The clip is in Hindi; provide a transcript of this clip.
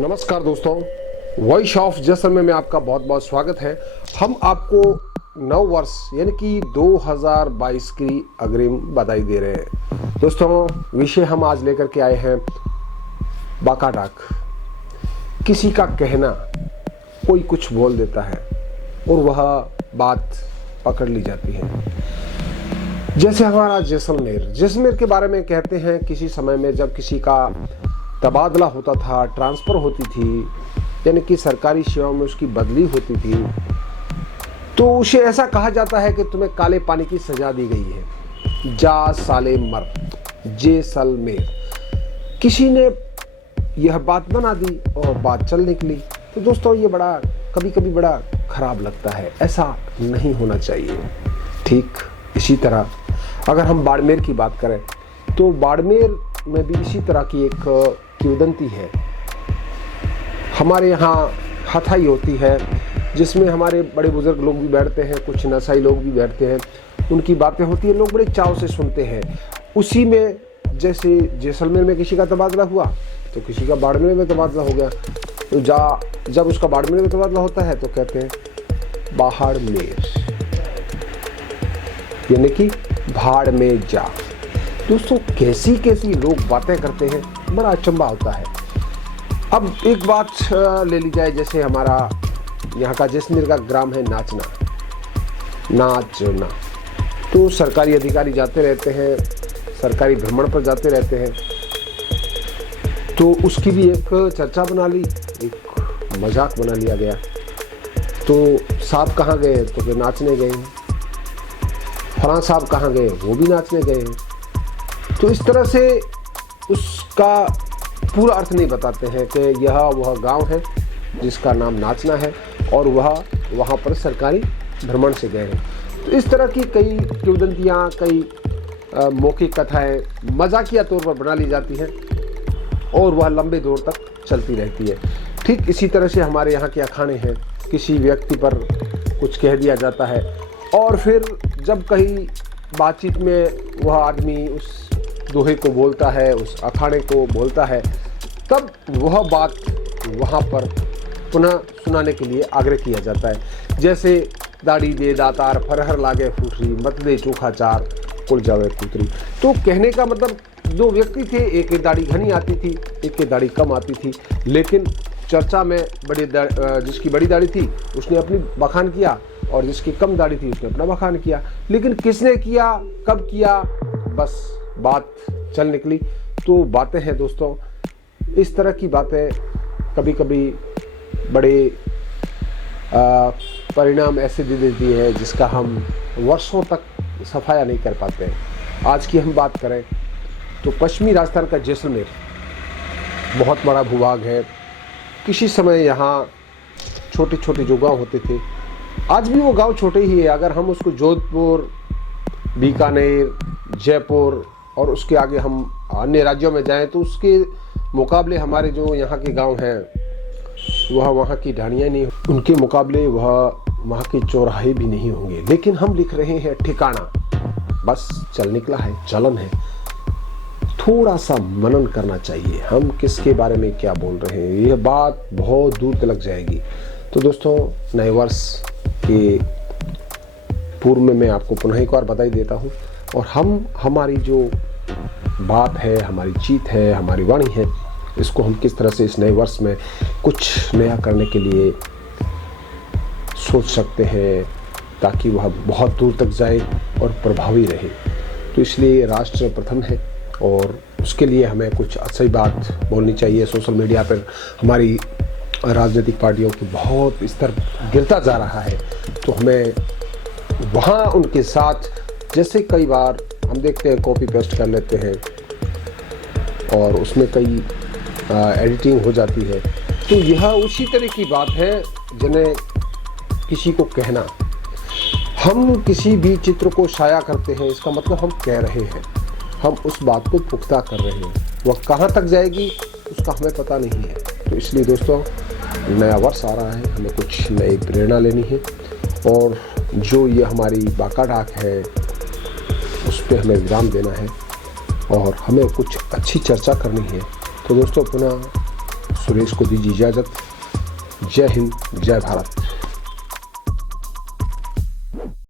नमस्कार दोस्तों, वॉइस ऑफ जैसलमेर में आपका बहुत बहुत स्वागत है। हम आपको नव वर्ष यानी कि 2022 की अग्रिम बधाई दे रहे हैं। दोस्तों, विषय हम आज लेकर के आए हैं बाका डाक। किसी का कहना, कोई कुछ बोल देता है और वह बात पकड़ ली जाती है। जैसे हमारा जैसलमेर के बारे में कहते हैं, किसी समय में जब किसी का तबादला होता था, ट्रांसफ़र होती थी, यानी कि सरकारी सेवाओं में उसकी बदली होती थी, तो उसे ऐसा कहा जाता है कि तुम्हें काले पानी की सज़ा दी गई है, जा साले मर, जैसलमेर। किसी ने यह बात बना दी और बात चल निकली। तो दोस्तों, ये कभी कभी बड़ा खराब लगता है, ऐसा नहीं होना चाहिए। ठीक इसी तरह अगर हम बाड़मेर की बात करें तो बाड़मेर में भी इसी तरह की एक किंवदंती है। हमारे यहाँ हथाई होती है, जिसमें हमारे बड़े बुजुर्ग लोग भी बैठते हैं, कुछ नशाई लोग भी बैठते हैं, उनकी बातें होती है, लोग बड़े चाव से सुनते हैं। उसी में जैसे जैसलमेर में किसी का तबादला हुआ तो किसी का बाड़मेर में तबादला हो गया। तो जब उसका बाड़मेर में तबादला होता है तो कहते हैं बाहड़मेर, यानी कि भाड़ में जा। दोस्तों, कैसी कैसी लोग बातें करते हैं, बड़ा अचंभा होता है। अब एक बात ले ली जाए, जैसे हमारा यहाँ का जैसलमेर का ग्राम है नाचना। तो सरकारी अधिकारी जाते रहते हैं, सरकारी भ्रमण पर जाते रहते हैं, तो उसकी भी एक चर्चा बना ली, एक मजाक बना लिया गया। तो साहब कहाँ गए तो फिर नाचने गए हैं, फलां साहब कहाँ गए, वो भी नाचने गए हैं। तो इस तरह से उसका पूरा अर्थ नहीं बताते हैं कि यह वह गांव है जिसका नाम नाचना है और वह वहाँ पर सरकारी भ्रमण से गए हैं। तो इस तरह की कई किंवदंतियाँ, कई मौखिक कथाएँ मजाकिया तौर पर बना ली जाती हैं और वह लंबे दौर तक चलती रहती है। ठीक इसी तरह से हमारे यहाँ के अखाड़े हैं, किसी व्यक्ति पर कुछ कह दिया जाता है और फिर जब कहीं बातचीत में वह आदमी उस दोहे को बोलता है, उस अखाड़े को बोलता है, तब वह बात वहाँ पर पुनः सुनाने के लिए आग्रह किया जाता है। जैसे दाढ़ी दे दातार, फरहर लागे फूटरी, मत दे चोखा चार, कुल जावे पुत्री। तो कहने का मतलब, दो व्यक्ति थे, एक की दाढ़ी घनी आती थी, एक की दाढ़ी कम आती थी, लेकिन चर्चा में जिसकी बड़ी दाढ़ी थी उसने अपनी बखान किया और जिसकी कम दाढ़ी थी उसने अपना बखान किया। लेकिन किसने किया, कब किया, बस बात चल निकली। तो बातें हैं दोस्तों, इस तरह की बातें कभी कभी बड़े परिणाम ऐसे दे देती है जिसका हम वर्षों तक सफाया नहीं कर पाते हैं। आज की हम बात करें तो पश्चिमी राजस्थान का जैसलमेर बहुत बड़ा भूभाग है। किसी समय यहाँ छोटे छोटे जो गाँव होते थे, आज भी वो गांव छोटे ही है। अगर हम उसको जोधपुर, बीकानेर, जयपुर और उसके आगे हम अन्य राज्यों में जाएं तो उसके मुकाबले हमारे जो यहाँ के गांव हैं वह वहाँ की ढाणियाँ नहीं, उनके मुकाबले वह वहाँ के चौराहे भी नहीं होंगे। लेकिन हम लिख रहे हैं ठिकाना, बस चल निकला है, चलन है। थोड़ा सा मनन करना चाहिए, हम किसके बारे में क्या बोल रहे हैं, यह बात बहुत दूर तक जाएगी। तो दोस्तों, नए वर्ष के पूर्व में मैं आपको पुनः एक बार बधाई देता हूँ और हमारी जो बात है, हमारी जीत है, हमारी वाणी है, इसको हम किस तरह से इस नए वर्ष में कुछ नया करने के लिए सोच सकते हैं ताकि वह बहुत दूर तक जाए और प्रभावी रहे। तो इसलिए राष्ट्र प्रथम है और उसके लिए हमें कुछ अच्छी बात बोलनी चाहिए। सोशल मीडिया पर हमारी राजनीतिक पार्टियों की बहुत स्तर गिरता जा रहा है, तो हमें वहाँ उनके साथ, जैसे कई बार हम देखते हैं कॉपी पेस्ट कर लेते हैं और उसमें कई एडिटिंग हो जाती है, तो यह उसी तरह की बात है जिन्हें किसी को कहना। हम किसी भी चित्र को शाया करते हैं, इसका मतलब हम कह रहे हैं, हम उस बात को पुख्ता कर रहे हैं। वह कहाँ तक जाएगी उसका हमें पता नहीं है। तो इसलिए दोस्तों, नया वर्ष आ रहा है, हमें कुछ नई प्रेरणा लेनी है और जो ये हमारी बाका डाक है उस पर हमें विराम देना है और हमें कुछ अच्छी चर्चा करनी है। तो दोस्तों, पुनः सुरेश को दीजिए इजाज़त। जय हिंद, जय भारत।